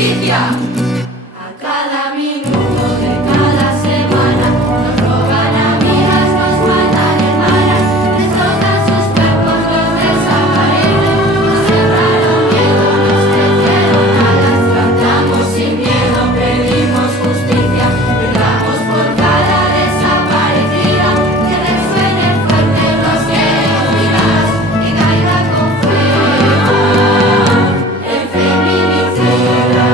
justicia. A cada minuto de cada semana nos roban amigas, nos matan hermanas, destrozan sus cuerpos, los desaparecen, nos sembraron miedo, nos crecieron alas, cantamos sin miedo, pedimos justicia, brindamos por cada desaparecida, que resuene fuerte los queremos vivas, que caiga con fuego el feminicida.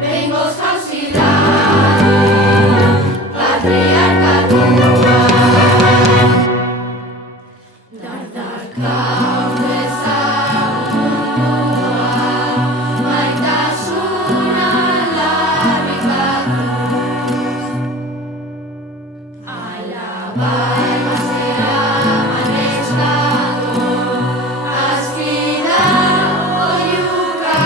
Vengo sociedad, patriarkatua, dardarkau dezagun maitasuna aldarrikatuz. Alabai gaztea maneskatu, azkida oiuka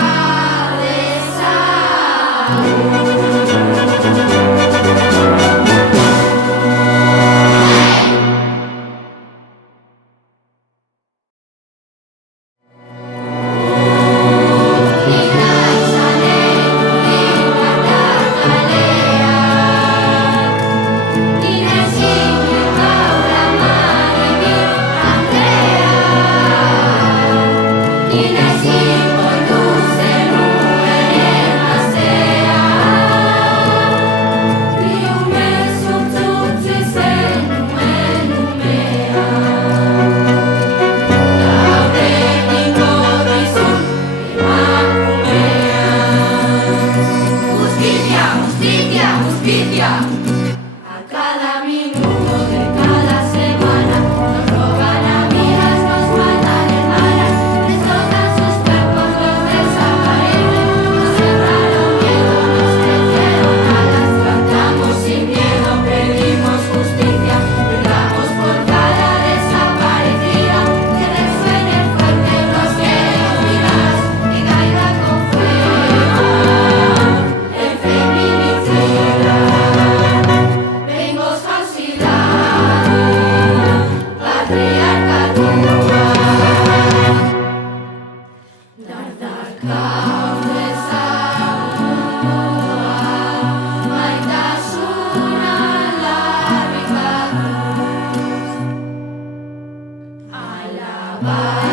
justicia. A cada minuto de cada semana nos roban amigas, nos matan hermanas, destrozan sus cuerpos, los desaparecen, nos sembraron miedo, nos crecieron alas, cantamos sin miedo, pedimos justicia, brindamos por cada desaparecida, que resuene fuerte los queremos vivas, que caiga con fuego el feminicida. Vengo sociedad, patriarkatua, dardarkau dezagun maitasuna aldarrikatuz. Alabai